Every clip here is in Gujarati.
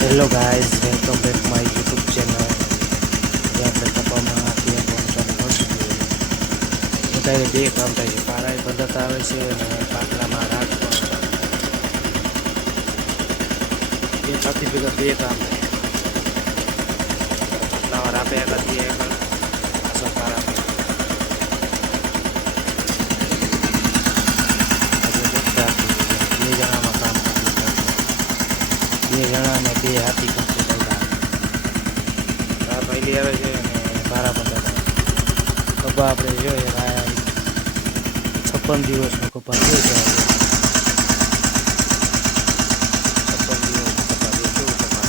Hello guys, welcome back my YouTube channel. જે આપણે કપામાં બે ચાલુ કરશું. અત્યારે બે કામ થાય છે. પારાય પદ્ધત આવે છે અને પાટલામાં રાખ પણ ચાલુ થાય છે. એ સાથે ભેગા બે કામ થાય. પાટલામાં રાપે એકાથી એક પાછળ પારા આપણે દેખતા બે જણામાં કામ કમ્પ્લીટ બે જણાને બે હાથી કમ્પ્લીટ આવ્યા. આ પહેલી આવે છે અને પારા પદ્ધત આવે. કપા આપણે જોઈએ 56 દિવસનો કપા જોઈ છે. 56 દિવસનો કપા જે કેવું કપા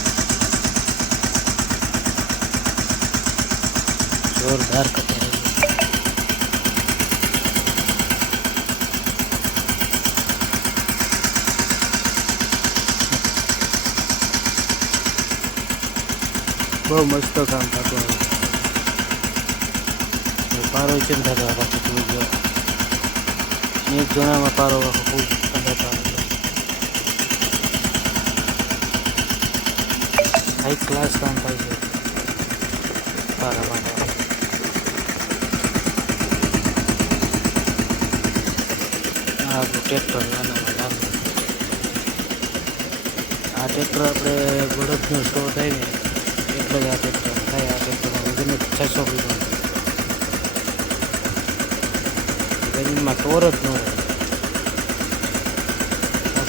જોરદાર કપા બહુ મસ્ત કામ થતું હોય. પારો કેમ થતો પાછું તું જો એક જણામાં પારો ખૂબ પદ્ધત આવે છે. હાઈ ક્લાસ કામ થાય છે પારા માટે. આ આપણું ટ્રેક્ટર નાનામાં નાનું. આ ટ્રેક્ટર આપણે બળદનો સ્ટોર થાય ને એટલે જ આ ટ્રેક્ટર થાય. આ ટ્રેક્ટરમાં વજન 600 કિલો જમીનમાં ટોર જ ન રહે.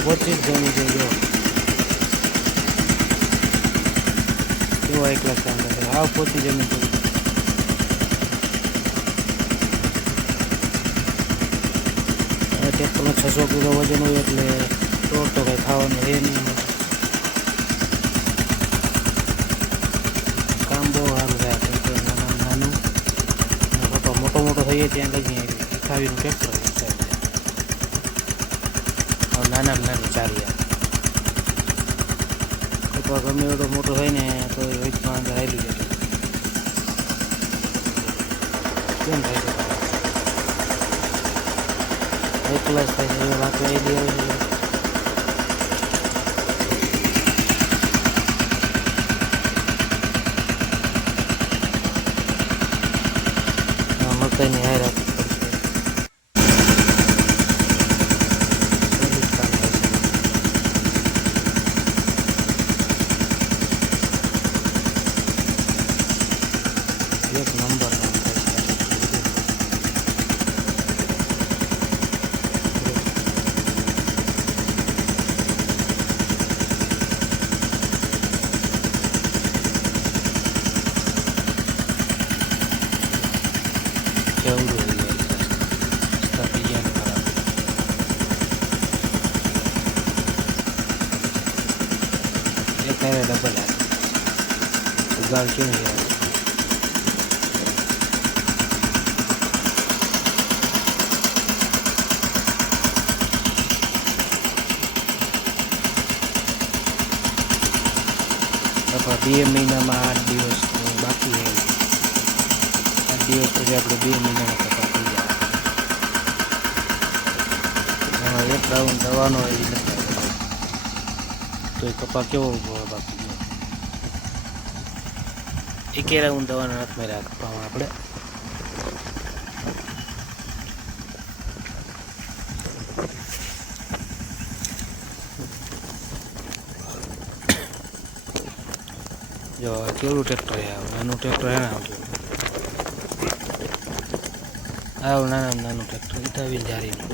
પહોંચી જ જમી જોઈએ કેવો એક લાખ કામ કરે. આવ પહોંચી જમી જોઈએ. ટ્રેક્ટરમાં 600 કિલો વજન હોય એટલે ટોર તો કંઈ ખાવાનું એ નહીં. કામ બહુ સારું થાય. ટ્રેક્ટર નાનું પપ્પા મોટો થઈએ ત્યાં લઈ ખાવીનું ટ્રેક્ટર નાનામાં નાનું ચાલી આવે. પપ્પા ગમે એટલો મોટો થાય ને તો વચમાં અંદર આવી જાય. કેમ થાય છે એક ક્લાસ થાય છે. વાત આવી દે મકાઈની હાર આપવી પડશે. એક નંબર કામ થાય છે. કેવું ડબલ ઉગાડ કેવું છે. બે મહિનામાં 8 દિવસ બાકી હોય. 8 દિવસ પછી આપણે 2 મહિનાનો કપા થઈ જાય. એમાં એક રાઉન્ડ દવાનો એ નથી તો એ કપા કેવો ઉભો બાકી એકે રાઉન્ડ દવાનો હાથમાં રહ્યા કપામાં આપણે. જો કેવું ટ્રેક્ટર નાનું ટ્રેક્ટર હે ને આવતું નાનું ટ્રેક્ટર ઇટાવી જારીનું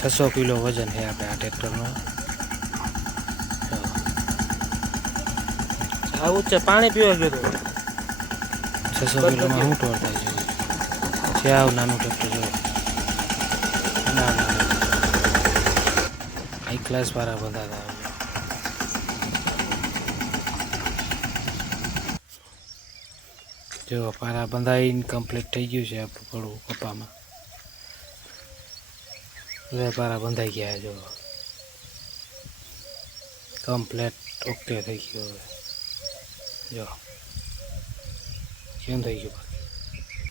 600 કિલો વજન છે આપણે આ ટ્રેક્ટરનું. આવું છે પાણી પીવા ગયો 600 કિલોમાં શું ટોર થાય છે. નાનું ટ્રેક્ટર જો ના હાઈ ક્લાસ પારા બંધાતા જો પારા બંધાઈને કમ્પ્લીટ થઈ ગયું છે આપણું પડવું કપામાં. બધા પારા બંધાઈ ગયા જો કમ્પ્લીટ ઓકે થઈ ગયું. હવે જો કેમ થઈ ગયું.